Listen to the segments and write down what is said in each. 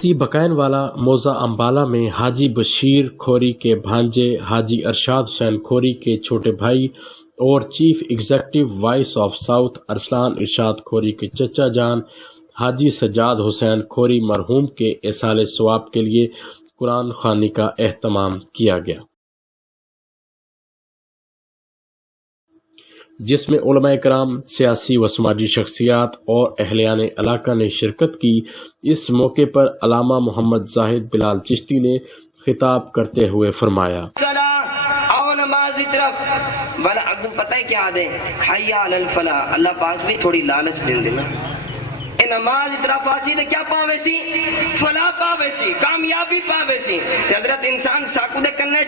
بستی بقائن والا موضع امبالہ میں حاجی بشیر کھوری کے بھانجے حاجی ارشاد حسین کھوری کے چھوٹے بھائی اور chief executive voice of south Arsalan Irshad Khori کے چچا جان حاجی سجاد حسین کھوری مرحوم کے ایصال ثواب کے لیے قرآن خوانی کا اہتمام کیا گیا، جس میں علماء کرام، سیاسی و سماجی شخصیات اور اہلیان علاقہ نے شرکت کی۔ اس موقع پر علامہ محمد زاہد بلال چشتی نے خطاب کرتے ہوئے فرمایا، آؤ نماز کی طرف بلا اگوں پتہ ہے کیا دے حی علی الفلاح، اللہ پاک بھی تھوڑی لالچ دین دینا اے نماز کی طرف آسی تے کیا پاوے سی؟ فلاح پاوے سی، کامیابی پاوے سی۔ حضرت انسان ساکو دے کرنے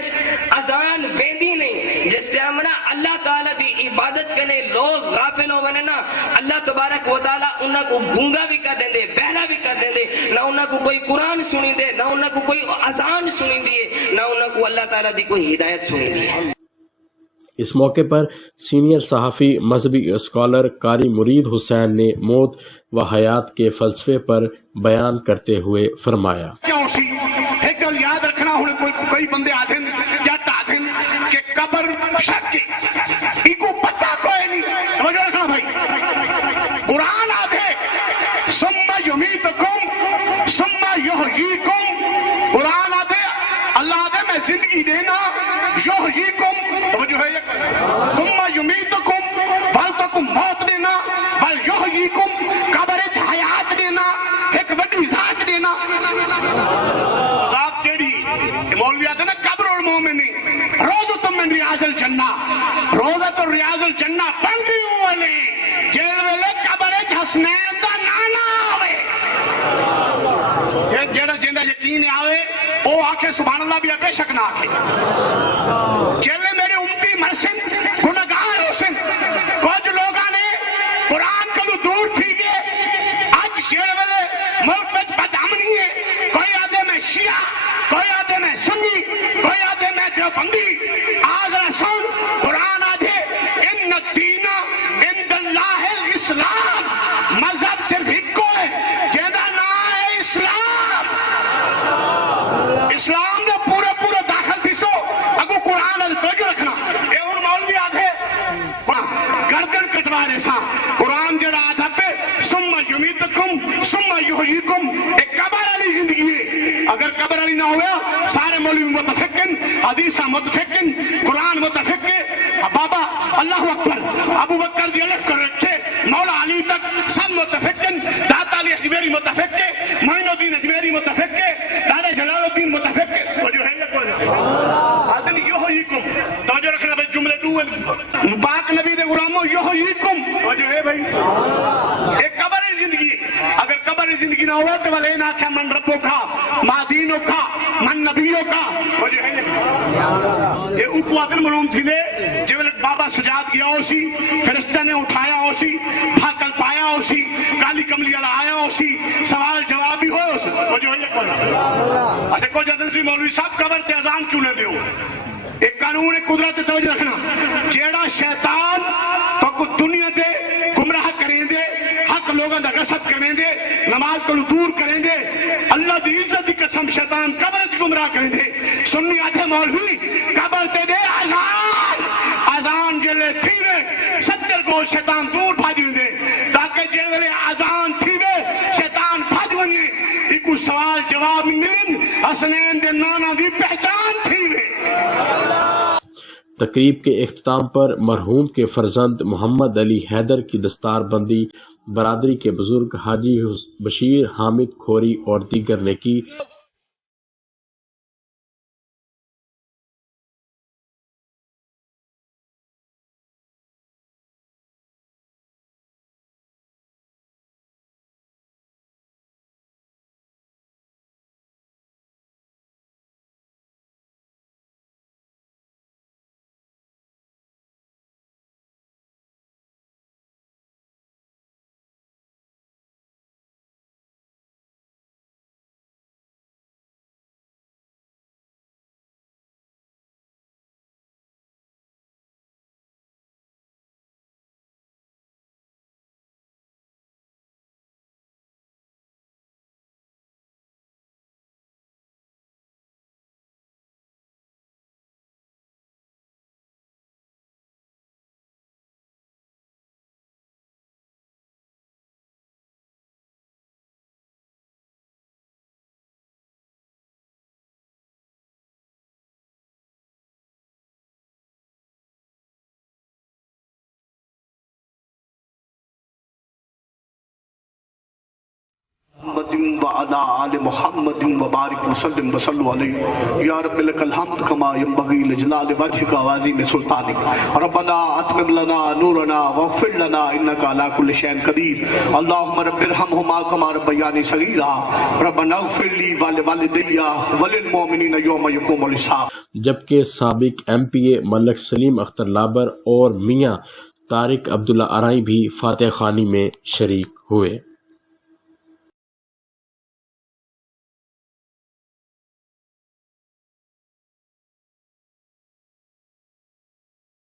اذان ویندی نہیں، جس ٹائم نا اللہ تعالیٰ دی عبادت کرنے لوگ غافل ہو بنے نا، اللہ تبارک و تعالیٰ انہاں کو گونگا بھی کر دیں دے، بہرا بھی کر دیں دے، نہ انہاں کو کوئی قرآن سنی دے، نہ انہاں کو کوئی اذان سنی دیے، نہ انہاں کو اللہ تعالیٰ دی کوئی ہدایت سنی دیے۔ اس موقع پر سینئر صحافی مذہبی اسکالر قاری مرید حسین نے موت و حیات کے فلسفے پر بیان کرتے ہوئے فرمایا، ایک گل یاد رکھنا، ہوں کوئی بندے آدھن جٹ آدھن کہ قبر شک کی کو پتہ کوئی نہیں، توجہ رکھنا بھائی، قرآن آدھے ثم یمیتکم ثم یحییکم، قرآن آدھے اللہ آدھے میں زندگی دینا، یحییکم توجہ ہے، ثم یمیتکم بل تکم موت دینا، بل یحییکم قبر حیات دینا، ایک وڈی ذات دینا۔ ذات کیڑی؟ مولوی آتے نا قبر المومنی روضۃ من ریاض الجنہ، روضۃ ریاض الجنہ بن گئی ہوئے جیل ویلے قبر حسنین دا نانا آوے، جیڑا جیندہ یقین آوے وہ آکھے سبحان اللہ بھی بے شک نہ آکھے، جیلے میرے امتی مرسن گناہگار ہوسن، کچھ لوگاں نے قرآن کلو دور تھی گئے، آج جیل ویلے ملک میں بدامنی ہے، کوئی آدھے میں شیعہ، کوئی آدھے میں سنی، کوئی آدھے میں دیوبندی، آج رسول قرآن آدھے ان الدین عند اللہ الاسلام، مذہب صرف ایک کو ہے جیدہ نام ہے اسلام۔ اسلام نے پورے داخل تھی سو اگو قرآن از توجہ رکھنا، اے ان مولوی آدھے گردن کٹوا رہے سا، قرآن جڑا آدھا پہ ثم یمیتکم ثم یحییکم، ایک قبر علی زندگی ہے، اگر قبر علی نہ ہوا سارے مولوی متفقن، حدیثہ متفقن، قرآن متفق ہے، بابا اللہ اکبر ابو بکر دی الف کر رکھے مولا علی تک سب متفقن، داتا علی اجمیری متفق ہے، معین الدین اجمیری متفق ہے، دار جلال الدین متفق ہے، توجہ ہے یا کوئی آدمی یحییکم، توجہ رکھنا بھائی، جملے دو پاک نبی دے غلاموں یحییکم، توجہ ہے بھائی، ایک قبر زندگی، اگر قبر زندگی نہ ہوا تو والے نہ کیا من ربوں کا ما دینوں کا من نبیوں کا، توجہ ہے یہ اوپو عدل معلوم تھی دے جو بابا سجاد گیا ہو سی، فرشتہ نے اٹھایا ہو سی، بھاکل پایا ہو سی، کالی کملی والا آیا ہو سی، سوال جواب بھی ہوئے ہو سی، توجہ ہے یہ کون اچھا کوئی جدن سی مولوی صاحب قبر تے اذان کیوں نہ دیو؟ ایک قانون قدرت توجہ رکھنا، جیڑا شیطان تو دنیا دے گمراہ کریں دے، حق لوگوں دا غصب کریں دے، نماز کو دور کریں دے، اللہ دی عزت دی قسم شیطان قبر چ گمراہ کریں دے، سنی آتے مولوی قبر تے دے اذان، اذان جلے تھی وے 70 کو شیطان دور بھاجی دے، تاکہ جلے اذان تھی وے شیطان بھاج ونجے، ایکو سوال جواب ملن، حسنین دے نانا دی پہچان تھی وے۔ تقریب کے اختتام پر مرحوم کے فرزند محمد علی حیدر کی دستار بندی برادری کے بزرگ حاجی بشیر حامد کھوری اور دیگر نے کی۔ محمد وعلى آل محمد وبارك وسلم وصلوا عليه يا رب لك الحمد كما ينبغي لجلال وجهك وعظيم سلطانك ربنا اتمم لنا نورنا واغفر لنا انك على كل شيء قدير اللهم رب ارحمهما كما ربياني صغيرا ربنا اغفر لي ولوالدي وللمؤمنين يوم يقوم الحساب۔ جبکہ سابق ایم پی اے ملک سلیم اختر لابر اور میاں طارق عبداللہ ارائی بھی فاتح خوانی میں شریک ہوئے۔